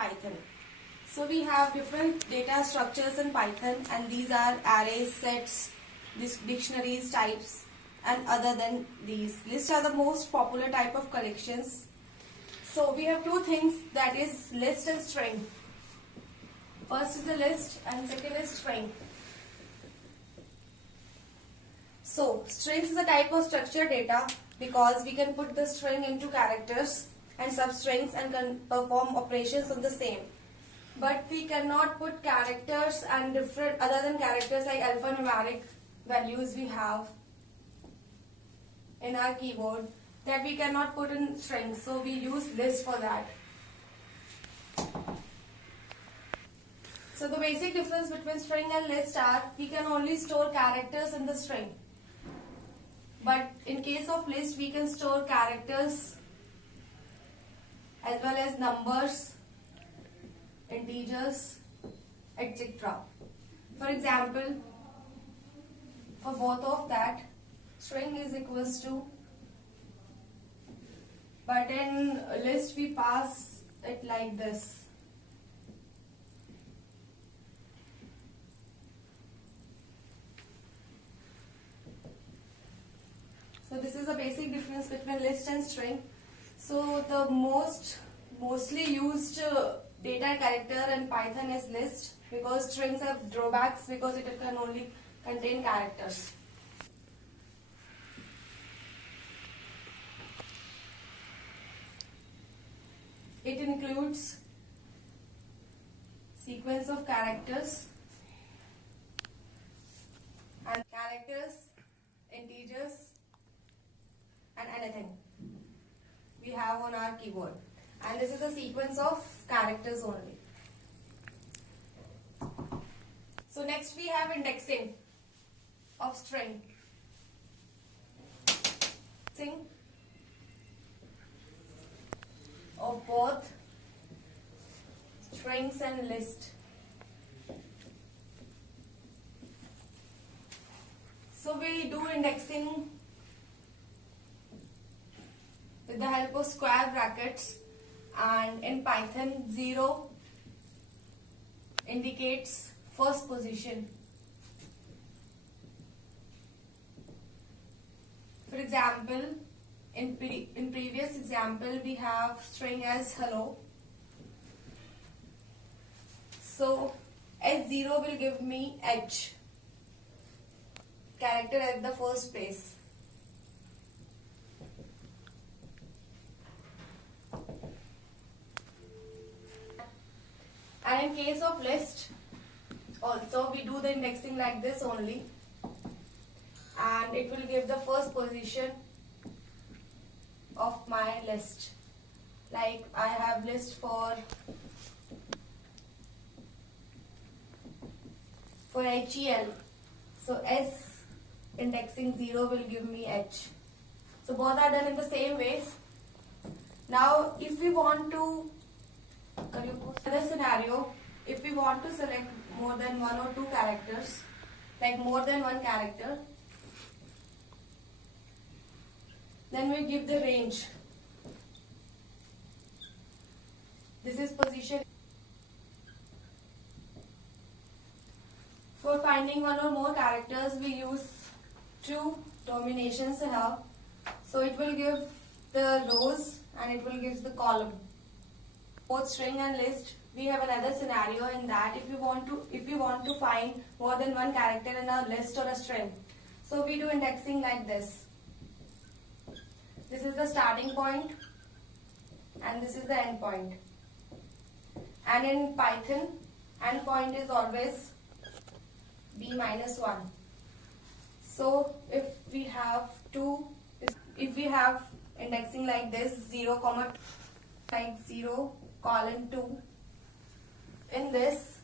Python. So we have different data structures in Python, and these are arrays, sets, dictionaries, types, and other than these. Lists are the most popular type of collections. So we have two things, that is list and string. First is a list and second is string. So strings is a type of structured data because we can put the string into characters and substrings and can perform operations on the same. But we cannot put characters and different other than characters like alphanumeric values we have in our keyboard that we cannot put in strings. So we use list for that. So the basic difference between string and list are we can only store characters in the string. But in case of list, we can store characters as well as numbers, integers, etc. For example, for both of that, string is equals to, but in list we pass it like this. So this is the basic difference between list and string. So the mostly used data character in Python is list, because strings have drawbacks because it can only contain characters. It includes sequence of characters and characters, integers, and anything we have on our keyboard, and this is a sequence of characters only. So next we have indexing of string. Indexing of both strings and list. So we do indexing with the help of square brackets, and in Python 0 indicates first position. For example, in previous example we have string as hello. So S0 will give me H, character at the first place. And in case of list, also we do the indexing like this only, and it will give the first position of my list. Like I have list for HEL, so S indexing 0 will give me H. So both are done in the same way. Now if we want to another scenario, if we want to select more than one or two characters, like more than one character, then we give the range. This is position. For finding one or more characters, we use two dominations here. So it will give the rows and it will give the column. Both string and list, we have another scenario in that if we want to find more than one character in a list or a string, so we do indexing like this. This is the starting point and this is the end point. And in Python, end point is always b minus 1. So if we have indexing like this, 0, like 0, colon 2. In this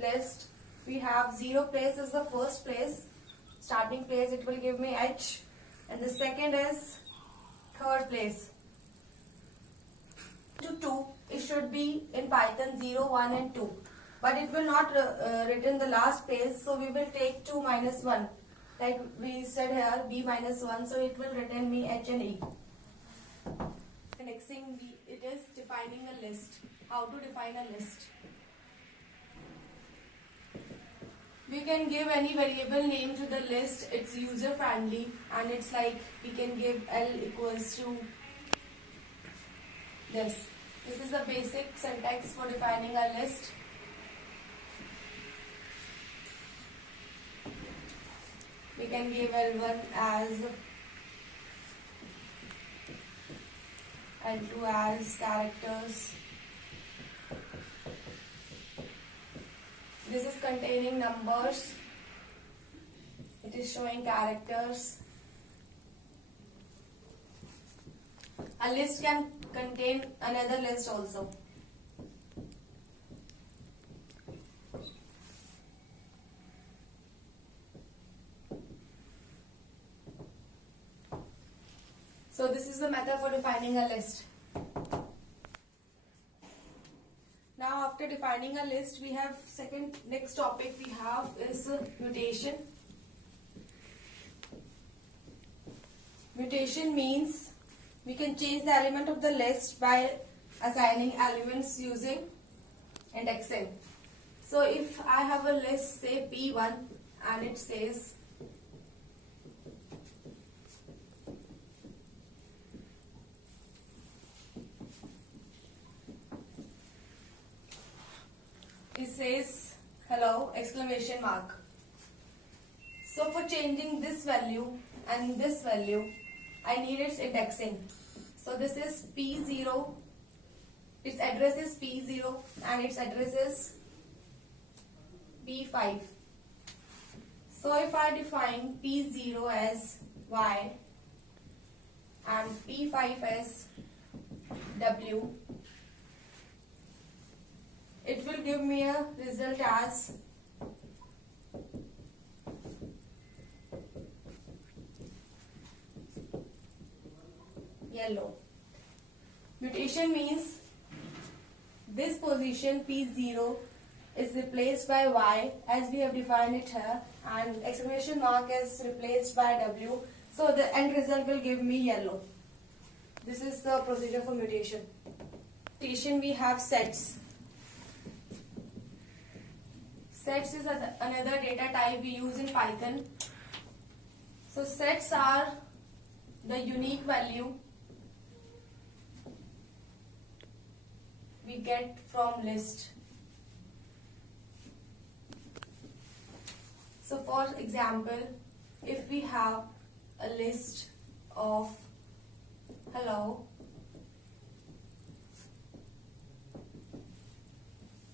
list, we have 0 place is the first place, starting place, it will give me H, and the second is third place. To 2, it should be in Python 0, 1 and 2, but it will not written the last place, so we will take 2 minus 1, like we said here, b minus 1, so it will return me H and E. Indexing, it is defining a list. how to define a list. We can give any variable name to the list. It's user friendly, and it's like we can give L equals to this. This is the basic syntax for defining a list. We can give L1 as L2 as characters. This is containing numbers. It is showing characters. A list can contain another list also. So this is the method for defining a list. Now after defining a list, we have next topic we have is mutation. Mutation means we can change the element of the list by assigning elements using indexing. So if I have a list, say P1, and it says hello exclamation mark. So for changing this value and this value, I need its indexing. So this is P0, its address is P0 and its address is P5. So if I define P0 as Y and P5 as W, it will give me a result as yellow. Mutation means this position P0 is replaced by Y as we have defined it here, and exclamation mark is replaced by W. So the end result will give me yellow. This is the procedure for mutation. Mutation we have sets. Sets is another data type we use in Python. So sets are the unique value we get from list. So for example, if we have a list of hello,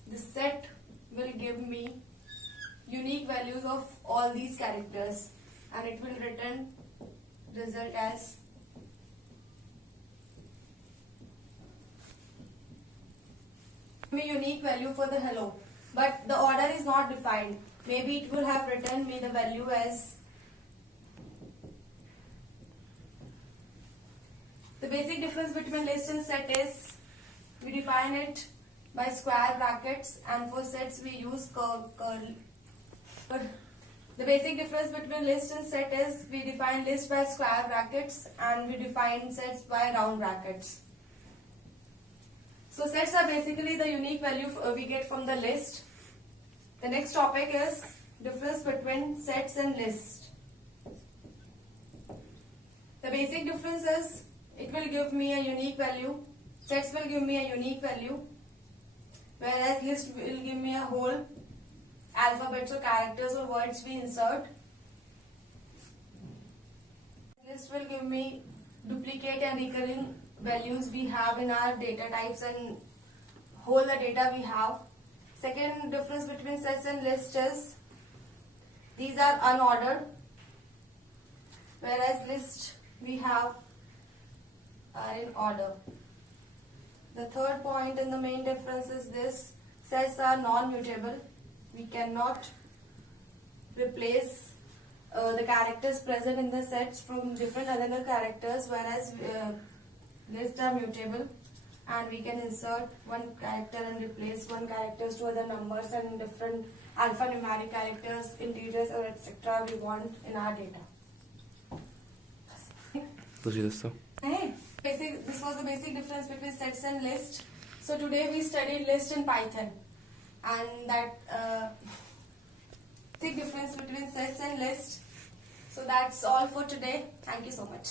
the set will give me unique values of all these characters, and it will return result as me unique value for the hello, but the order is not defined. Maybe it will have returned me the value as the basic difference between list and set is we define it by square brackets, and for sets we use curly. The basic difference between list and set is we define list by square brackets and we define sets by round brackets. So sets are basically the unique value we get from the list. The next topic is difference between sets and list. The basic difference is it will give me a unique value. Sets will give me a unique value, whereas list will give me a whole alphabets or characters or words we insert. List will give me duplicate and recurring values we have in our data types and whole the data we have. Second difference between sets and list is these are unordered, whereas list we have are in order. The third point and the main difference is this: sets are non-mutable. We cannot replace the characters present in the sets from different other characters, whereas lists are mutable, and we can insert one character and replace one characters to other numbers and different alphanumeric characters, integers or etc. we want in our data. Hey, this was the basic difference between sets and list. So today we studied list in Python, and that big difference between sets and list. So that's all for today. Thank you so much.